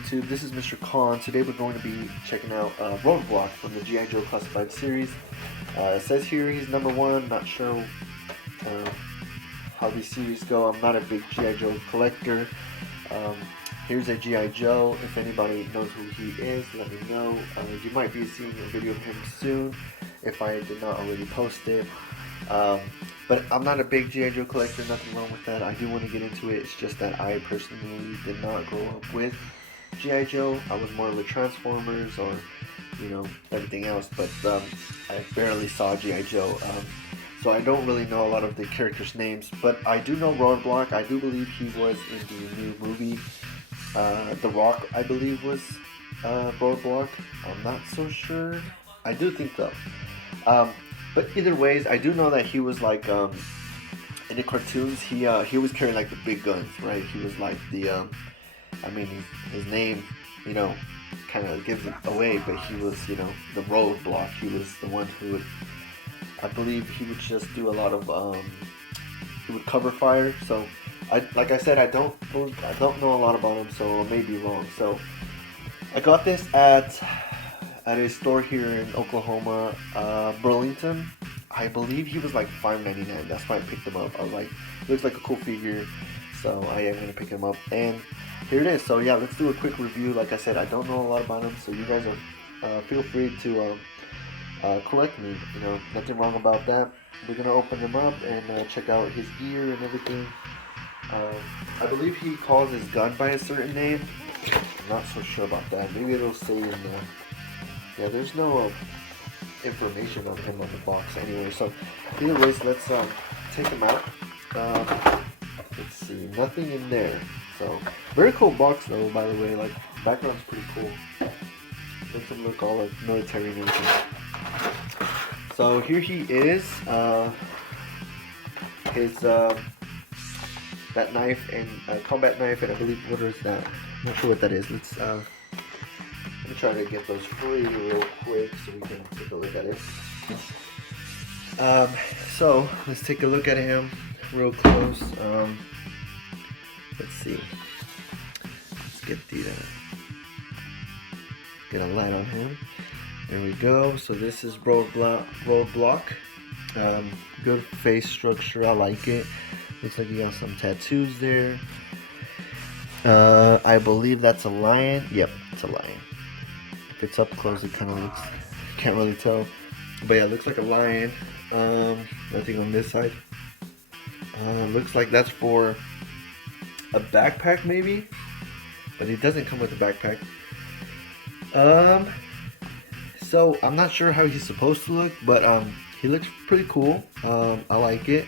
YouTube? This is Mr. Khan. Today we're going to be checking out Roadblock from the G.I. Joe Classified series. It says here he's #1. Not sure how these series go. I'm not a big G.I. Joe collector. Here's a G.I. Joe. If anybody knows who he is, let me know. You might be seeing a video of him soon if I did not already post it. But I'm not a big G.I. Joe collector, nothing wrong with that. I do want to get into it. It's just that I personally did not grow up with G.I. Joe. I was more of a Transformers or, everything else. But I barely saw G.I. Joe. So I don't really know a lot of the characters' names. But I do know Roadblock. I do believe he was in the new movie. The Rock, I believe, was Roadblock. I'm not so sure. I do think though. But either ways, I do know that he was like in the cartoons. He was carrying like the big guns, right? He was like the his name, kind of gives it away. But he was, the Roadblock. He was the one who would, I believe, he would just do a lot of he would cover fire. So like I said, I don't know a lot about him, so I may be wrong. So I got this at a store here in Oklahoma, Burlington. I believe he was like $5.99. That's why I picked him up. I was like, looks like a cool figure, so I am gonna pick him up. And here it is. So yeah, let's do a quick review. Like I said, I don't know a lot about him, so you guys are feel free to correct me. Nothing wrong about that. We're gonna open him up and check out his gear and everything. I believe he calls his gun by a certain name. I'm not so sure about that. Maybe it'll say in the... Yeah, there's no information on him on the box anyway. So, anyways, let's take him out. Let's see, nothing in there. So, very cool box though, by the way. Like, background's pretty cool. Makes him look all like military and everything. So here he is. His that knife and combat knife, and I believe, what is that? I'm not sure what that is. Let's let me try to get those free real quick so we can take a look at it. So let's take a look at him real close. Let's see. Let's get get a light on him. There we go. So this is Roadblock. Good face structure. I like it. Looks like he got some tattoos there. I believe that's a lion. Yep, it's a lion. If it's up close, it kind of looks, can't really tell. But yeah, it looks like a lion. Nothing on this side. Looks like that's for a backpack maybe. But it doesn't come with a backpack. So I'm not sure how he's supposed to look, but he looks pretty cool. I like it.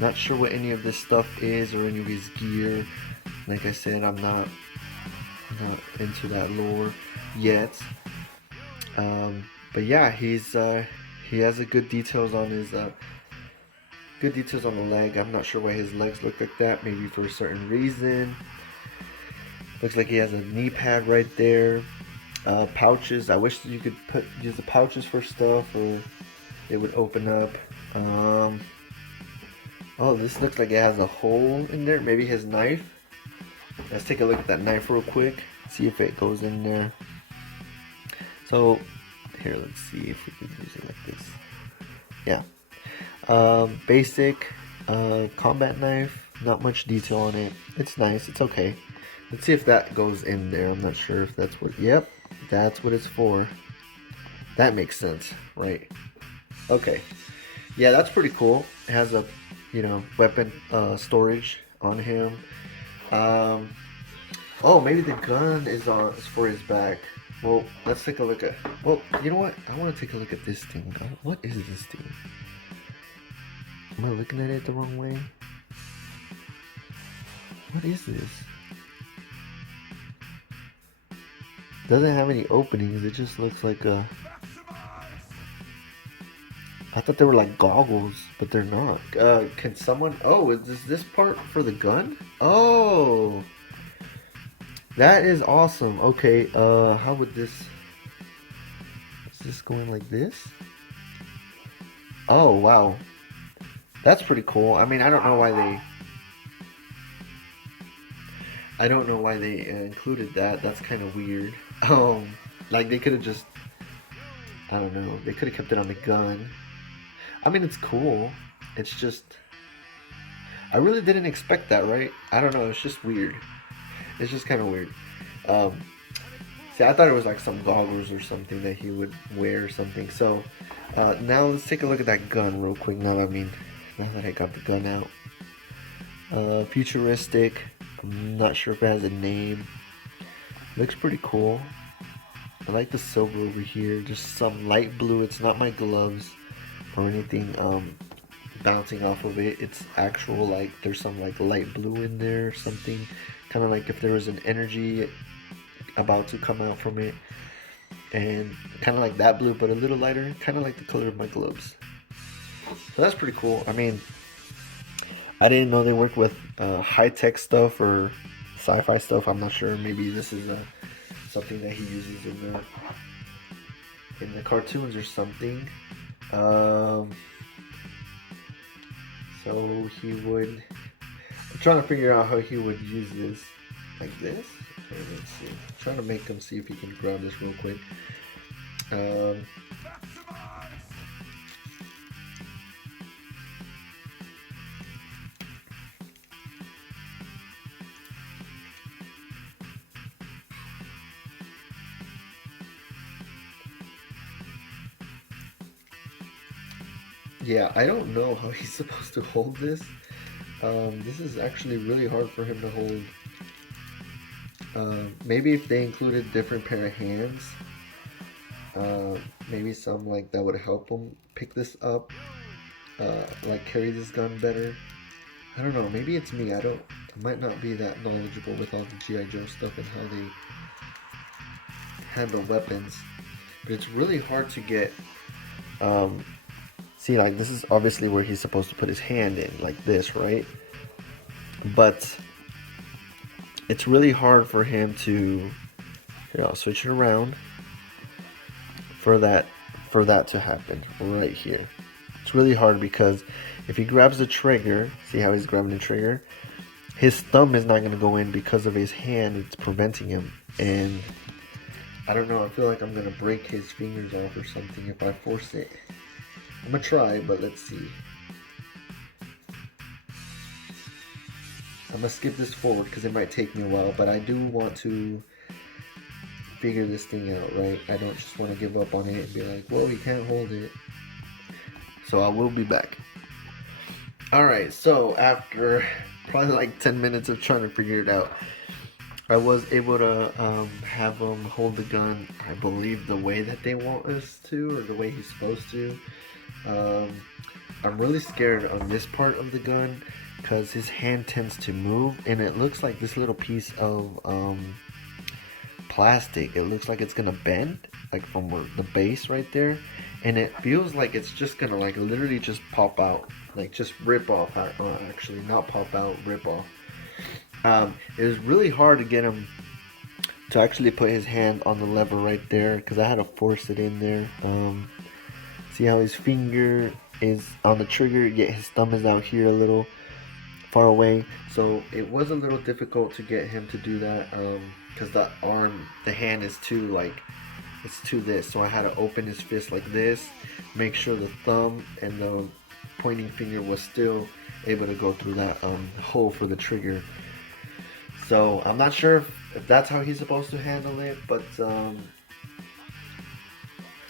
Not sure what any of this stuff is or any of his gear. Like I said, I'm not into that lore yet. But yeah, he has a good details on his good details on the leg. I'm not sure why his legs look like that. Maybe for a certain reason. Looks like he has a knee pad right there. Pouches. I wish you could use the pouches for stuff, or it would open up. Oh, this looks like it has a hole in there. Maybe his knife. Let's take a look at that knife real quick. See if it goes in there. So, here, let's see if we can use it like this. Yeah. Basic combat knife. Not much detail on it. It's nice. It's okay. Let's see if that goes in there. I'm not sure if that's what... Yep. That's what it's for. That makes sense, right? Okay. Yeah, that's pretty cool. It has a, weapon storage on him. Oh, maybe the gun is for his back. Well, let's take a look at... Well, you know what? I want to take a look at this thing. What is this thing? Am I looking at it the wrong way? What is this? Doesn't have any openings. It just looks like a... I thought they were like goggles, but they're not. Can someone... Oh, is this part for the gun? Oh! That is awesome. Okay, how would this... Is this going like this? Oh, wow. That's pretty cool. I mean, I don't know why they... I don't know why they included that. That's kind of weird. Like they could have just, I don't know, they could have kept it on the gun. I mean, it's cool. It's just, I really didn't expect that, right? I don't know. It's just weird. It's just kind of weird. Um, See, I thought it was like some goggles or something that he would wear or something. So now let's take a look at that gun real quick. Now that I got the gun out, futuristic. I'm not sure if it has a name. Looks pretty cool. I like the silver over here. Just some light blue. It's not my gloves or anything bouncing off of it. It's actual, like, there's some like light blue in there or something. Kind of like if there was an energy about to come out from it. And kind of like that blue, but a little lighter. Kind of like the color of my gloves. So that's pretty cool. I mean, I didn't know they worked with high-tech stuff or sci-fi stuff. I'm not sure. Maybe this is something that he uses in the cartoons or something. So he would. I'm trying to figure out how he would use this, like this. Okay, let's see. I'm trying to make him see if he can grab this real quick. Yeah, I don't know how he's supposed to hold this. This is actually really hard for him to hold. Maybe if they included different pair of hands, maybe some like that would help him pick this up, like carry this gun better. I don't know. Maybe it's me. I might not be that knowledgeable with all the GI Joe stuff and how they handle weapons, but it's really hard to get. See, like this is obviously where he's supposed to put his hand in, like this, right? But it's really hard for him to, I'll switch it around for that to happen right here. It's really hard because if he grabs the trigger, see how he's grabbing the trigger? His thumb is not going to go in because of his hand. It's preventing him. And I don't know, I feel like I'm going to break his fingers off or something if I force it. I'm going to try, but let's see. I'm going to skip this forward because it might take me a while, but I do want to figure this thing out, right? I don't just want to give up on it and be like, whoa, you can't hold it. So I will be back. Alright, so after probably like 10 minutes of trying to figure it out, I was able to have him hold the gun, I believe, the way that they want us to, or the way he's supposed to. I'm really scared on this part of the gun because his hand tends to move, and it looks like this little piece of plastic, it looks like it's gonna bend, like from the base right there, and it feels like it's just gonna like literally just pop out, like just rip off. Actually, not pop out, rip off. It was really hard to get him to actually put his hand on the lever right there because I had to force it in there. See how his finger is on the trigger, yet his thumb is out here a little far away. So it was a little difficult to get him to do that because the hand is too like, it's to this. So I had to open his fist like this, make sure the thumb and the pointing finger was still able to go through that hole for the trigger. So I'm not sure if that's how he's supposed to handle it, but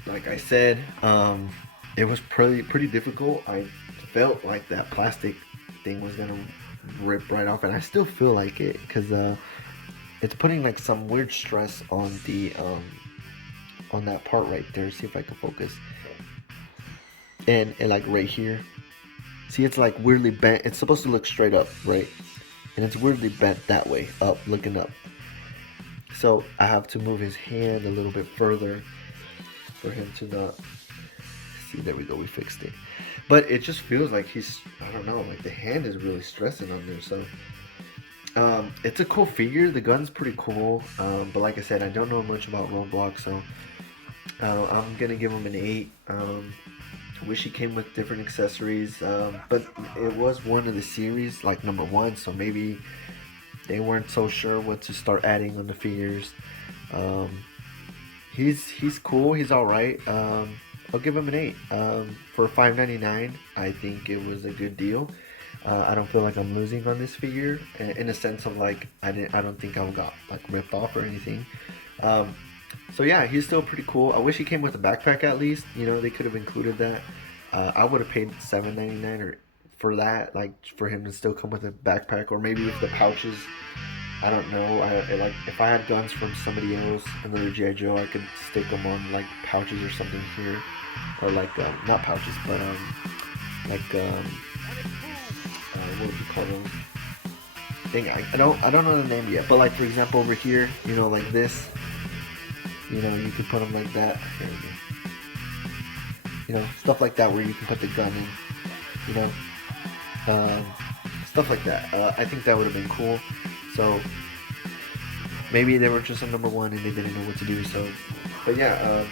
like I said, it was pretty difficult. I felt like that plastic thing was gonna rip right off, and I still feel like it because it's putting like some weird stress on the on that part right there. See if I can focus. And like right here, see, it's like weirdly bent. It's supposed to look straight up, right? And it's weirdly bent that way, up, looking up. So I have to move his hand a little bit further for him to not see. There we go, we fixed it. But it just feels like he's, I don't know, like the hand is really stressing on there. So it's a cool figure. The gun's pretty cool, but like I said, I don't know much about Roadblock, so I'm gonna give him an 8. I wish he came with different accessories, but it was one of the series, like number 1, so maybe they weren't so sure what to start adding on the figures. Um, he's cool. He's all right. I'll give him an 8. For $5.99, I think it was a good deal. I don't feel like I'm losing on this figure in a sense of like I don't think I got like ripped off or anything. Um, so yeah, he's still pretty cool. I wish he came with a backpack at least. You know, they could have included that. I would have paid $7.99 or for that, like for him to still come with a backpack, or maybe if the pouches. I don't know. Like if I had guns from somebody else, another GI Joe, I could stick them on like pouches or something here, or like not pouches, but like what would you call those? Dang, I don't know the name yet. But like for example over here, you know, like this, you know, you could put them like that. Here we go. You know, stuff like that where you can put the gun in. You know, um, stuff like that. I think that would have been cool. So maybe they were just a number one and they didn't know what to do. So, but yeah,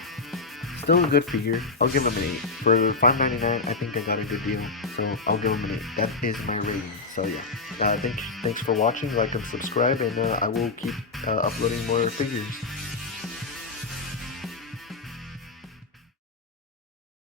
still a good figure. I'll give him an 8 for $5.99. I think I got a good deal, so I'll give him an 8. That is my rating. So yeah, thanks for watching. Like and subscribe, and I will keep uploading more figures.